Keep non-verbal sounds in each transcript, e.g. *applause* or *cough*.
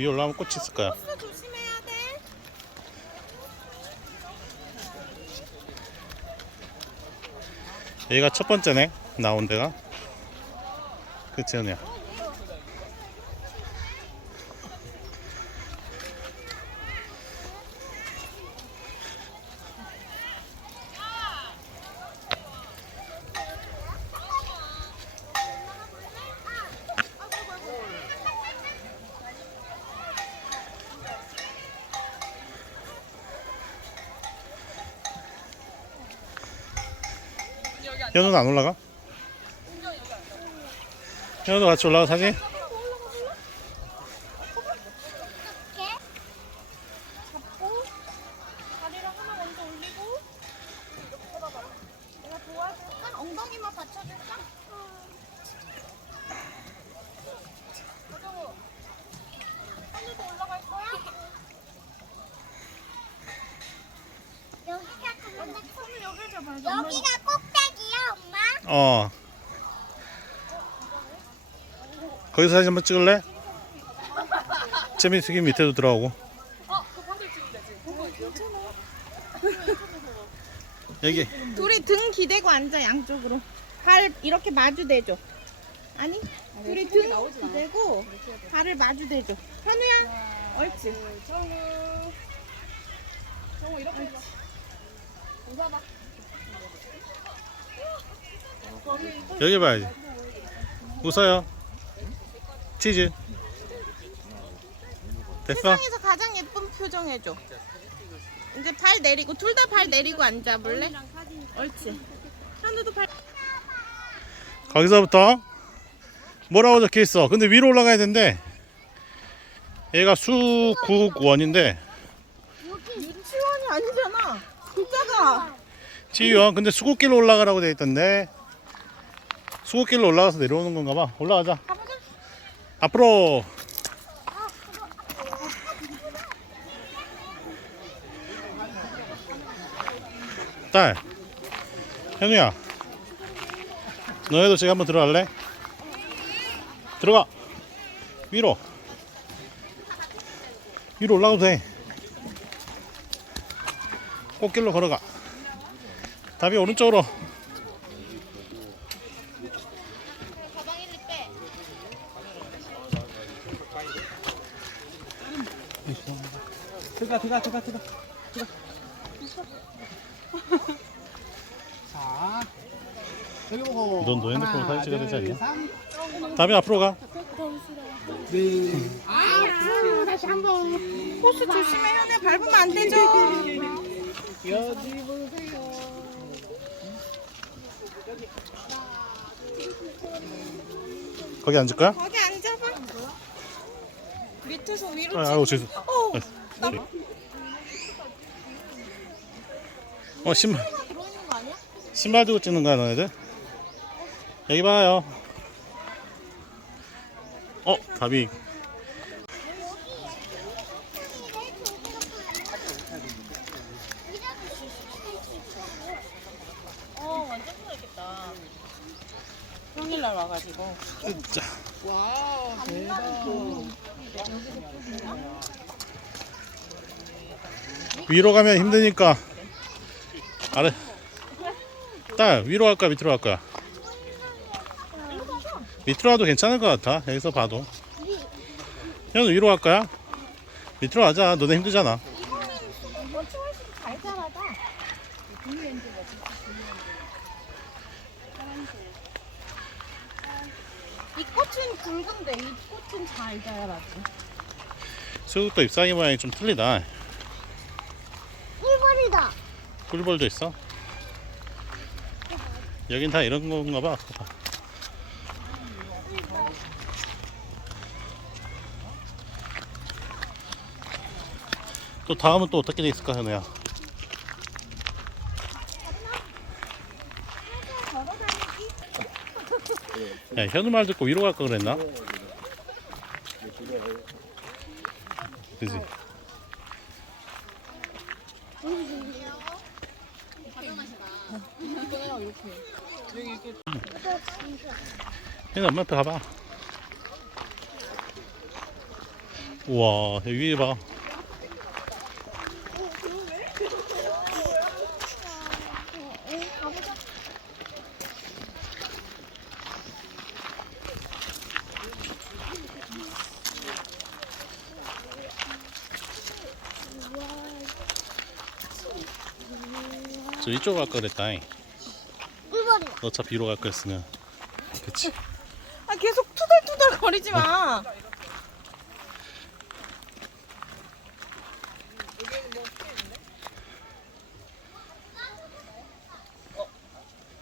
위에 올라가면 꽃이 있을 거야. 버스 조심해야 돼. 여기가 첫 번째네 나온 데가. 그치 현우야. 현우는 안 올라가? 현우도 같이 올라가 사진? 잡고 다리를 하나 먼저 올리고 내가 도와줄까? 엉덩이만 받쳐줄까? 가정우 하늘도 올라갈 거야? 여기가 가면 손을 여기 잡아야 돼 여기가 꼭대기야, 엄마. 어. 거기서 사진 한번 찍을래? 재민숙이 밑에도 들어가고. 여기 둘이 등 기대고 앉아 양쪽으로 발 이렇게 마주 대줘 아니 둘이 등 기대고 발을 마주 대줘 현우야 옳지 여기 봐야지. 웃어요. 치즈. 됐어? 세상에서 가장 예쁜 표정 해줘 이제 발 내리고 둘 다 발 내리고 앉아 볼래? 옳지 현우도 발 거기서부터 뭐라고 적혀 있어? 근데 위로 올라가야 되는데 얘가 수국원인데 유치원이 아니잖아 진짜가 지유원 근데 수국길로 올라가라고 돼 있던데 수국길로 올라가서 내려오는 건가 봐. 올라가자. 앞으로. 딸 현우야. 너네도 제가 한번 들어갈래? 들어가. 위로. 위로 올라가도 돼. 꽃길로 걸어가. 답이 오른쪽으로 가방 일리 빼 들어가 들어가 들어가 들어가. *laughs* 자 여기 보고 넌너 핸드폰 하나, 사진 찍어야 되지 둘, 않냐? 삼, 답이 앞으로 가. 네. 아, 다시 한번. 호수 조심해 현우야 밟으면 안 되죠. 여기 보세요. 거기 앉을 거야? 거기 앉아봐. 밑에서 위로 아, 찍 아이고 죄송. 어, 나 어 신발? 신발 두고 찍는 거야 너네들? 여기 봐요 어 답이 어 완전 편하겠다 평일날 와가지고 자 와, 대박. 위로 가면 힘드니까. 아래. 딸 위로 갈까 밑으로 갈까? 밑으로 가도 괜찮을 것 같아. 여기서 봐도. 현우 위로 갈 거야? 밑으로 가자. 너네 힘들잖아. 이 꽃은 굵은데 이 꽃은 잘 자라지. 수국도 잎사귀 모양이 좀 틀리다. 꿀벌도 있어? 여긴 다 이런 건가 봐. 또 다음은 또 어떻게 돼 있을까 현우야? 야 현우 말 듣고 위로 갈까 그랬나? 그지 현우 엄마 앞에 가봐. 우와 여기 봐 저 이쪽으로 갈 거랬다 잉. 물건이. 너 어차피 이로 갈 거였으면 그치 아 계속 투덜투덜 거리지 마.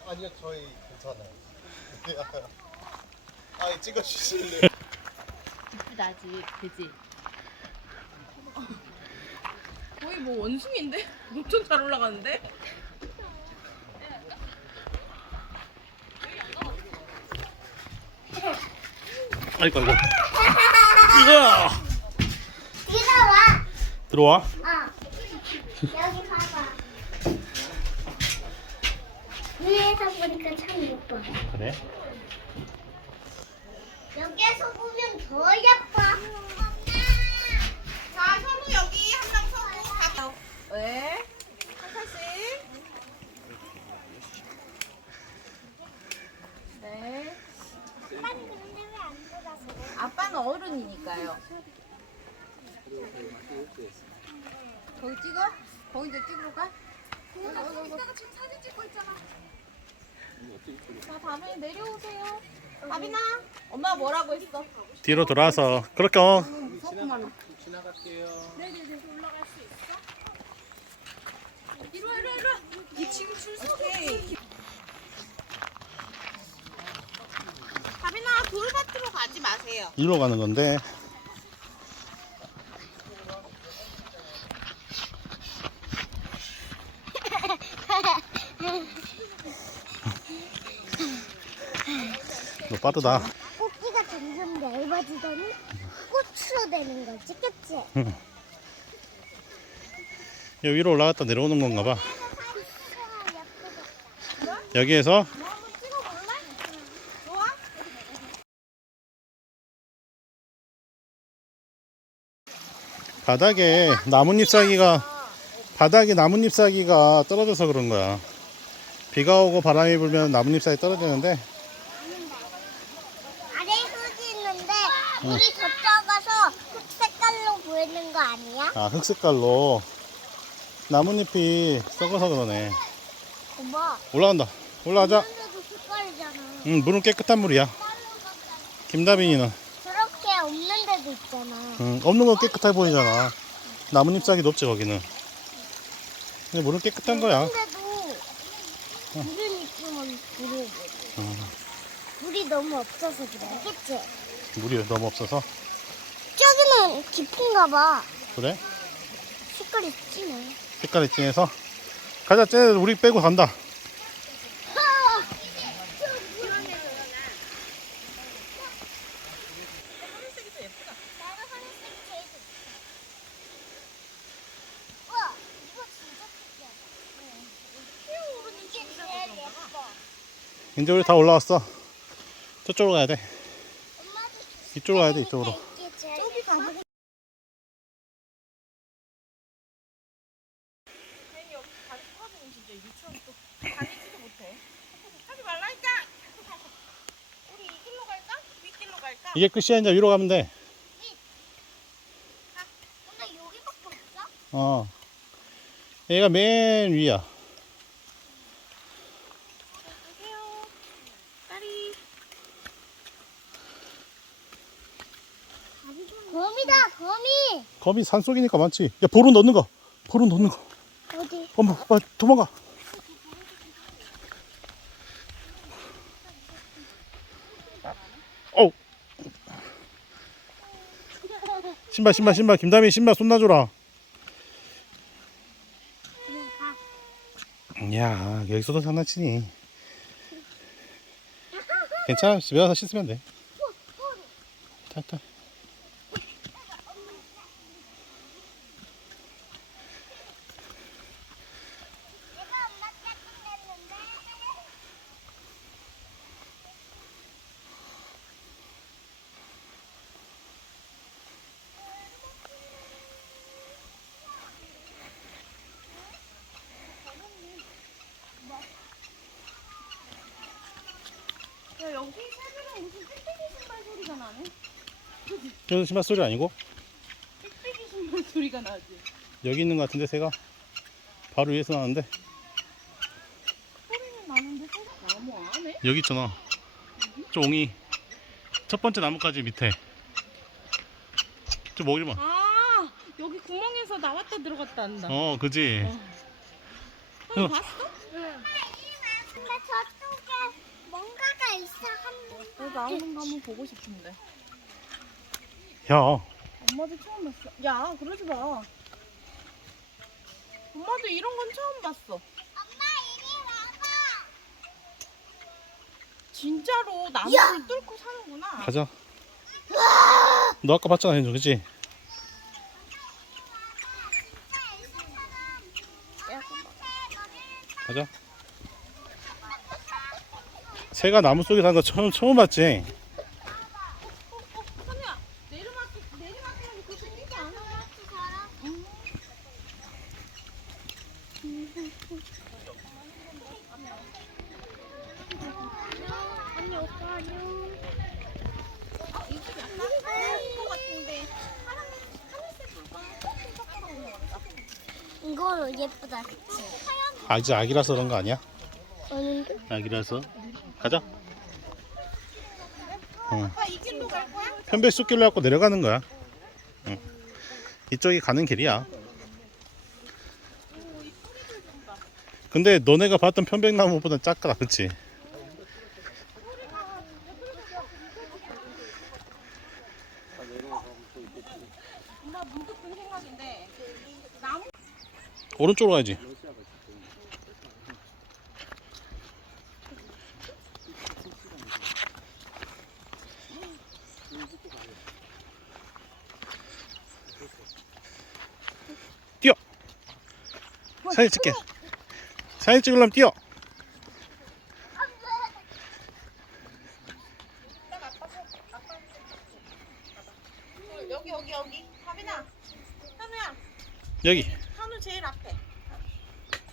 아니요 저희 괜찮아요. *laughs* 아 찍어주실래요? 이쁘다 아직 그지? 거의 뭐 원숭인데? 엄청 잘 올라가는데? 아이고 아이고 이거 들어와. 들어와 어. 여기 봐봐. 위에서 보니까 참 예뻐. 그래 여기에서 보면 더 예뻐. 거기 이제 찍으러 가? 자, 다음에 내려오세요. 아빈아, 엄마 뭐라고 했어? 뒤로 돌아서 그렇게 어 지나갈게요. 이 지금 출석해. 아빈아, 돌밭으로 가지 마세요. 이리로 가는 건데 빠르다 꼭지가 점점 넓어지더니 꽃으로 되는 거지, 그치? 여기 위로 올라갔다 내려오는 건가 봐. 여기에서? 바닥에 나뭇잎 사기가 바닥에 나뭇잎 사기가 떨어져서 그런 거야 비가 오고 바람이 불면 나뭇잎 사기 떨어지는데 아래 흙이 있는데 물이 더 적어서 흙 색깔로 보이는 거 아니야? 아 흑색깔로 나뭇잎이 썩어서 그러네 엄마. 올라간다 올라가자 근데도 색깔이잖아. 응 물은 깨끗한 물이야 김다빈이는 저렇게 없는 데도 있잖아. 응, 없는 건 깨끗해 보이잖아 나뭇잎 사기도 없지 거기는 근데 물은 깨끗한 거야 근데도 물은 있으면 물이 물이 너무 없어서 그래. 그치? 물이 너무 없어서 저기는 깊은가 봐. 그래? 색깔이 진해. 색깔이 진해서 가자 쟤 우리 빼고 간다 우와, 이거 진짜 특이하다. 이게 제일 예뻐. 이제 우리 다 올라왔어 저쪽으로 가야 돼 이쪽으로 가야 돼 이쪽으로 이게 끝이야 이제 위로 가면 돼 없어? 어. 얘가 맨 위야 가세요. 딸이. 거미. 거미 산속이니까 많지. 야 볼은 넣는 거. 볼은 넣는 거. 어디? 엄마 빨리 도망가. 어우. 신발 신발 신발. 김다미 신발 손 놔줘라. 야 여기서도 장난치니. 괜찮아. 집에 가서 씻으면 돼. 타, 타. 이런 신발 소리 아니고? 빽빽이 신발 소리가 나지. 여기 있는 것 같은데 새가 바로 위에서 나는데 소리는 나는데 새가 나무 안에? 여기 있잖아 쫑이 첫 번째 나무까지 밑에 좀 먹이지 아 여기 구멍에서 나왔다 들어갔다 한다. 마어 그지 형 봤어? 근데 저쪽에 뭔가가 있어 한너 나오는 거 한번 보고 싶은데. 야 엄마도 처음 봤어. 야 그러지 마. 엄마도 이런 건 처음 봤어. 엄마 이리 와봐 진짜로 나무를 뚫고 사는구나. 가자 너 아까 봤잖아 현주 그지? 가자 새가 나무 속에 사는 거 처음 처음 봤지? 어, 선우야 내리막길 내리막길은 그 생기지 않아? 응. 언니 오빠 안녕 어, 이거 약간 하얀 거 같은데 파란 하늘색 물건 이거 예쁘다 그치? 아직 아기라서 그런 거 아니야? 아닌데? 아기라서 가자 응. 아빠 이 길로 갈 거야? 편백 숲길로 갖고 내려가는 거야 응. 이쪽이 가는 길이야 근데 너네가 봤던 편백나무보다 작다? 엄마 문득 든 생각인데 나무 오른쪽으로 가야지. 뛰어. 사진 찍게. 사진 찍으려면 뛰어. 여기 여기 여기. 하빈아. 현우야 여기 현우 제일 앞에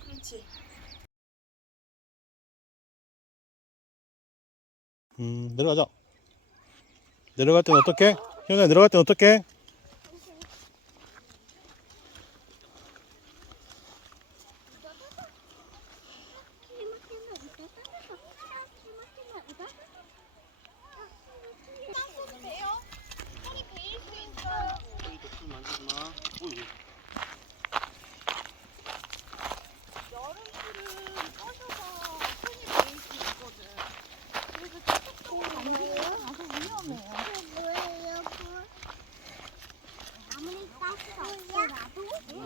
그렇지 음 내려가자 내려갈 땐 어떻게? 현우야 내려갈 땐 어떻게? 여름풀은 꺼셔서 손이 베일 수 있거든 그래서 저쪽도 만지면 가서 위험해 뭐예요? 아무리 가스 없더라도 응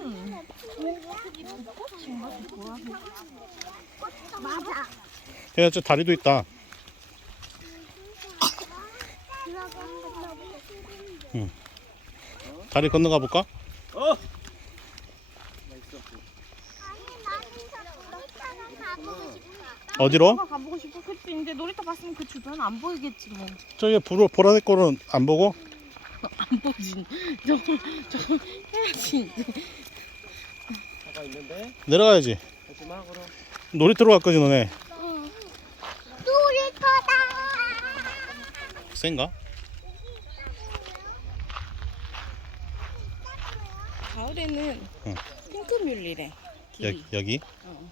맞아 현우 야 저 다리도 있다. 다리 건너가 볼까? 가보고 싶어! 어디로? 엄마 가보고 싶어. 그치 이제 놀이터 봤으면 그 주변 안 보이겠지 뭐. 저기 보라, 보라색 거는 안 보고? *laughs* 안 보지. 저거 해야지 이제. 차가 있는데? 내려가야지. 그럼 놀이터로 갈 거지 너네 센가? 가을에는 응. 핑크뮬리래 길이 여기, 여기? 어.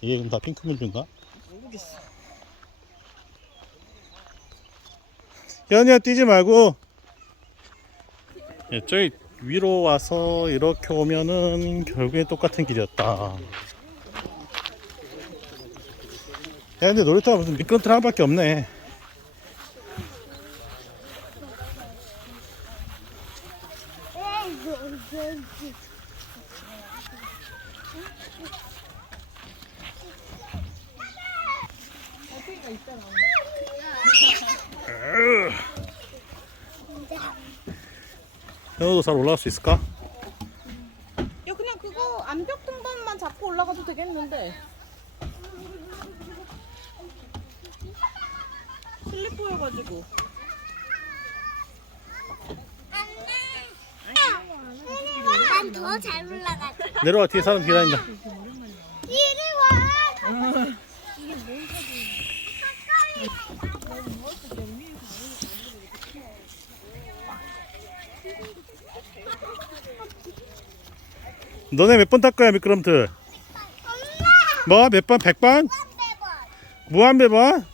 이게 그럼 다 핑크뮬인가? 모르겠어 연이야 뛰지 말고 예, 저기 위로 와서 이렇게 오면은 결국에 똑같은 길이었다 야 근데 놀이터가 무슨 미끄럼틀 하나밖에 없네 현우도 잘 올라갈 수 있을까? 야 그냥 그거 암벽 등반만 잡고 올라가도 되겠는데. 슬리퍼여가지고 난 더 잘 올라가지 내려와 뒤에 사람 기다린다 이리 와 너네 몇 번 탈 거야 미끄럼틀? 뭐? 몇 번? 백 번? 무한 배번?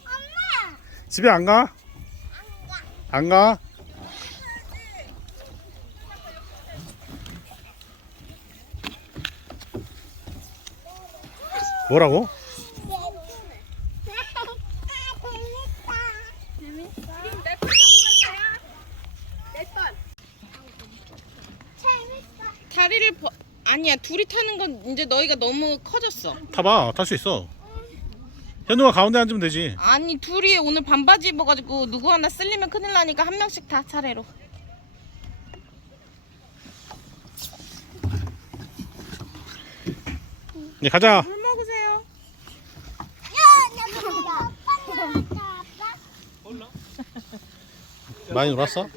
집에 안 가? 안 가? 뭐라고? 다리를 버... 아니야 둘이 타는 건 이제 너희가 너무 커졌어. 타봐 탈 수 있어 현우가 가운데 앉으면 되지 아니 둘이 오늘 반바지 입어가지고 누구 하나 쓸리면 큰일 나니까 한 명씩 다 차례로. 이제 가자 물 먹으세요. 많이 놀았어?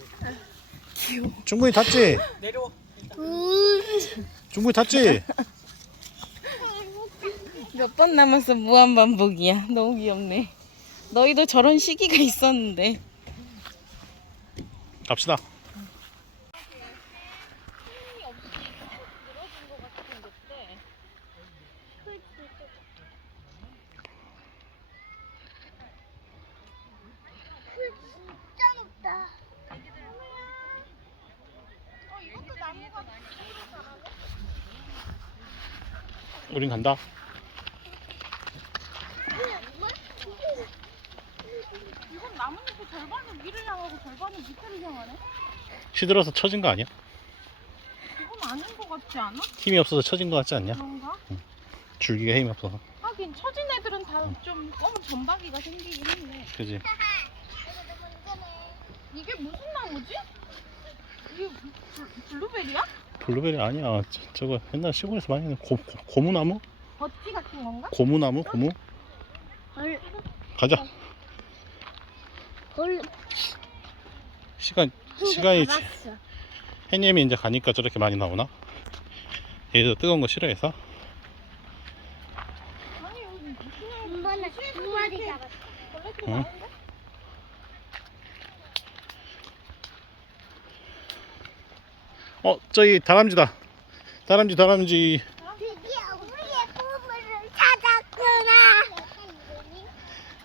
충분히 탔지? 내려와. 충분히 탔지? 몇 번 남았어 무한 반복이야. 너무 귀엽네. 너희도 저런 시기가 있었는데. 갑시다 진짜 높다. 우린 간다 이건 나뭇잎의 절반은 위를 향하고 절반은 밑을 향하네. 시들어서 처진 거 아니야? 이건 아닌 것 같지 않아? 힘이 없어서 처진 거 같지 않냐? 그런가? 줄기가 힘이 없어서 하긴 처진 애들은 다 좀 검은 점박이가 생기긴 했네. 그지? 이게 무슨 나무지? 이게 블, 블루베리야? 블루베리 아니야 저, 저거 옛날 시골에서 많이 하는 고, 고, 고 무나무? 버티 같은 건가? 고무나무? 고무? 얼, 가자 얼, 시간 시간이 잡았어. 해님이 이제 가니까 저렇게 많이 나오나? 얘도 뜨거운 거 싫어해서 아니 여기 그냥 한 번에 두 마리 잡았어. 응? 많은데? 어 저기 다람쥐다 다람쥐 다람쥐 드디어 우리의 보물을 찾았구나.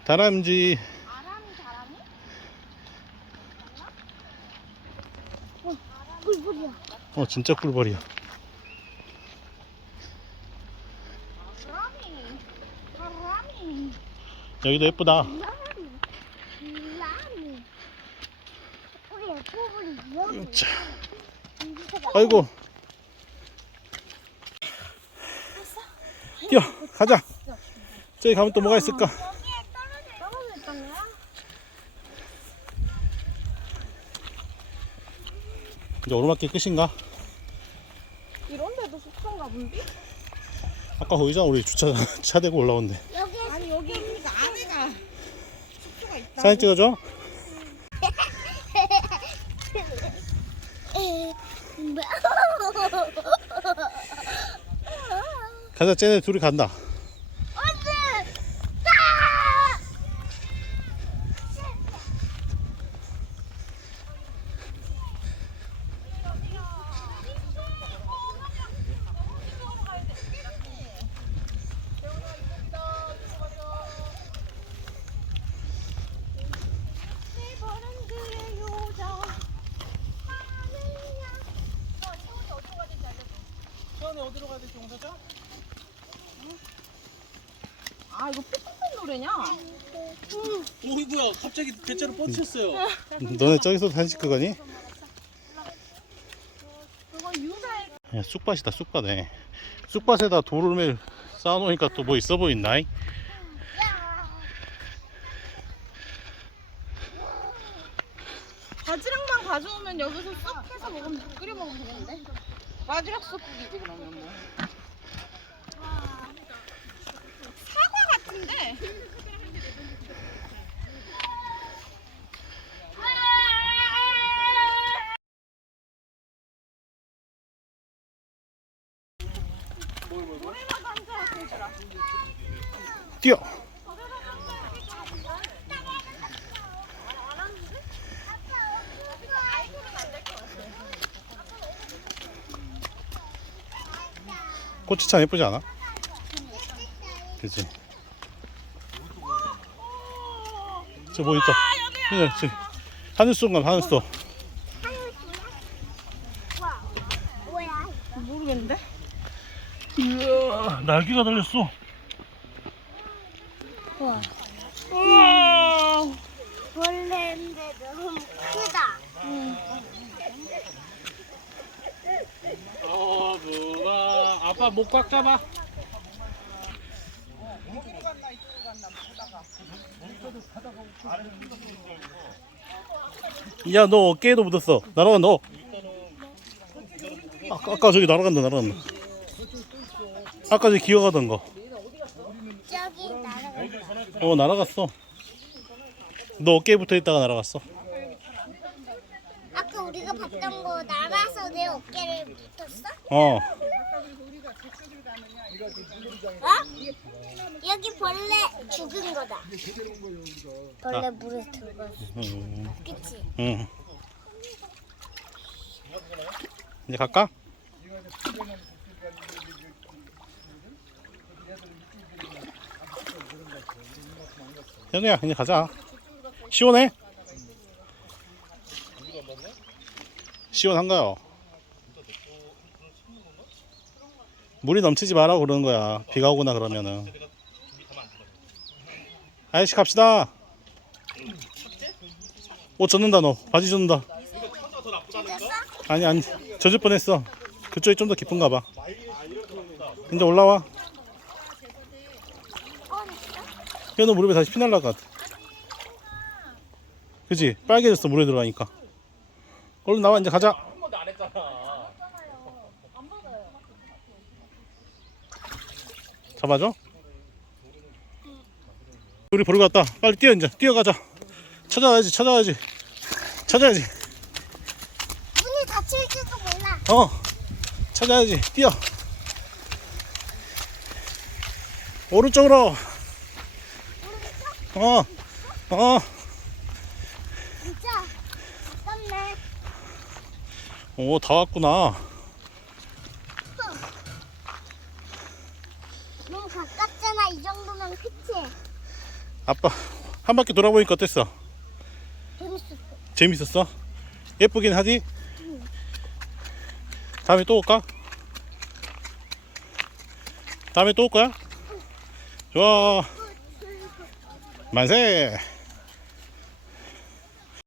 다람쥐 아람이 다람이? 꿀꿀이야. 어 진짜 꿀벌이야 여기도 예쁘다 라미. 라미. 우리의 보물이 여기. 자, 아이고 뛰어 가자 저기 가면 또 뭐가 있을까? 이제 오르막길 끝인가? 이런 데도 숙소인가 본데? 아까 거기잖아 우리 주차 *laughs* 차 대고 올라온대 여기 아니 여기 안에가 숙소가 있다 사진 찍어줘 가자 쟤네 둘이 간다 수원이 어디로 가야 될지 용서죠? 아 이거 삐삐삐 노래냐? 오이구야 갑자기 대자로 뻗쳤어요. 너네 저기서 사진 찍고 가니? 그건 유사의 야, 쑥밭이다 쑥밭에 쑥밭에다 돌을 쌓아놓으니까 또 뭐 있어 보인다 이? 바지락만 가져오면 여기서 쏙 해서 먹으면 끓여 먹으면 되겠는데? 바지락 쑥국이지 그러면 뭐 사과 같은데? 뛰어 꽃이 참 예쁘지 않아? 그치? 저 뭐 있다. 예, 저기. 하늘소인가 하늘소. 뭐야? 모르겠는데? 우와, 날개가 달렸어. 벌레인데 너무 크다. 어 뭐가 아빠 목 꽉 잡아 야, 너 어깨에도 묻었어. 날아간다. 너. 아까, 아까 저기 날아간다, 날아간다. 아까 저기 기어가던 거. 어, 날아갔어. 너 어깨에 붙어 있다가 날아갔어. 아까 우리가 봤던 거 날아서 내 어깨를 붙었어? 어. 어? 여기 벌레 죽은 거다. 벌레 물에 들어갔어. 음, 그치? 응. 이제 갈까? 현우야, 이제 가자. 시원해? 시원한가요? 물이 넘치지 마라 그러는 거야. 비가 오거나 그러면은. 아저씨 갑시다. 옷 젖는다 너. 바지 젖는다. 아니 아니 젖을 뻔했어. 그쪽이 좀 더 깊은가 봐. 이제 올라와. 현우 무릎에 다시 피 날라 것 같아. 그지? 빨개졌어 물에 들어가니까. 얼른 나와 이제 가자. 잡아줘. 우리 보러 갔다. 빨리 뛰어 이제 뛰어가자. 찾아야지 찾아야지 찾아야지. 문이 닫힐지도 몰라. 어 찾아야지 뛰어 오른쪽으로 어어오 진짜 가깝네. 다 왔구나 너무 가깝잖아. 이 정도면 그치? 아빠 한 바퀴 돌아보니까 어땠어 재밌었어. 재밌었어 예쁘긴 하지 다음에 또 올까 다음에 또 올 거야 좋아 만세